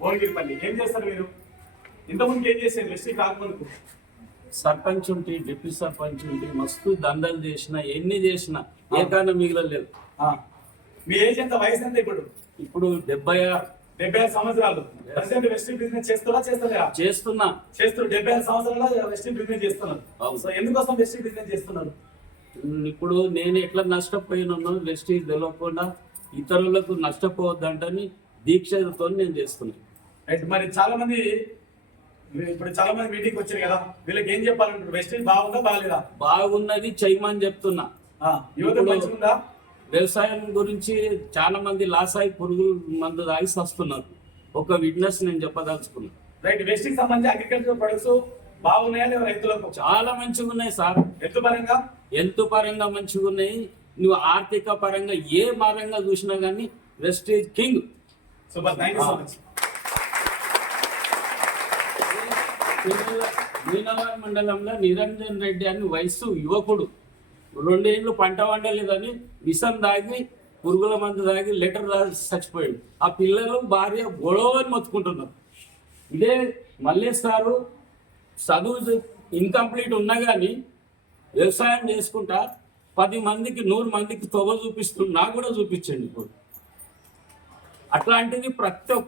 భువనగిరిపల్లి ఏం చేస్తారు మీరు? ఇంతకుముందు ఏం చేశారు? వెస్టీ కాకముందుకు సర్పంచ్ ఉంటే, డిప్యూటీ సర్పంచ్ ఉంటే మస్తు దండలు చేసిన, ఎన్ని చేసినా ఏ కారణం మిగలలేదు. మీ ఏజ్ ఎంత, వయసు ఎంత ఇప్పుడు? ఇప్పుడు 76 సంవత్సరాలు. ప్రజెంట్ వెస్టీ బిజినెస్ చేస్తున్నా 76 సంవత్సరాలు వెస్టీ బిజినెస్ చేస్తున్నారు. సో ఎందుకోసం వెస్టీ బిజినెస్ చేస్తున్నారు? ఇప్పుడు నేను ఎట్లా నష్టపోయినానో వెస్టీ తెలియకుండా ఇతరులకు నష్టపోవద్దంటని దీక్షతో నేను చేస్తున్నాను. మరి చాలా మంది మీటింగ్ వచ్చారు కదా, వీళ్ళకి ఏం చెప్పాలంటారు? వెస్టీ బాగుందా బాగాలేదా? బాగున్నది చేయమని చెప్తున్నా. యువత మంచిగుందా? వ్యవసాయం గురించి చాలా మంది లాస్ అయి పురుగులు మందు తాగి వస్తున్నారు. ఒక విట్నెస్ నేను చెప్పదలుచుకున్నా. రైట్. వెస్టీకి సంబంధించి అగ్రికల్చర్ ప్రొడక్ట్స్ బాగున్నాయా లేదా రైతులకు? చాలా మంచిగా ఉన్నాయి సార్. హెల్త్ పరంగా మంచిగా ఉన్నాయి. నువ్వు ఆర్థిక పరంగా ఏ పరంగా చూసినా కానీ వెస్టీజ్ కింగ్. Super, thank you so much. మీనవారి మండలంలో నిరంజన్ రెడ్డి అని వయసు యువకుడు 2 ఏళ్ళు పంట వండలేదని విషం దాగి పురుగుల మందు దాగి లెటర్ రాసి చచ్చిపోయాడు. ఆ పిల్లలు భార్య గొడవని మొత్తుకుంటున్నారు. ఇదే మల్లేష్ సారు చదువు ఇన్కంప్లీట్ ఉన్నా కానీ వ్యవసాయం చేసుకుంటా 10 మందికి 100 మందికి తొగ చూపిస్తుంది. నాకు కూడా చూపించండి ఇప్పుడు. అట్లాంటిది ప్రతి ఒక్క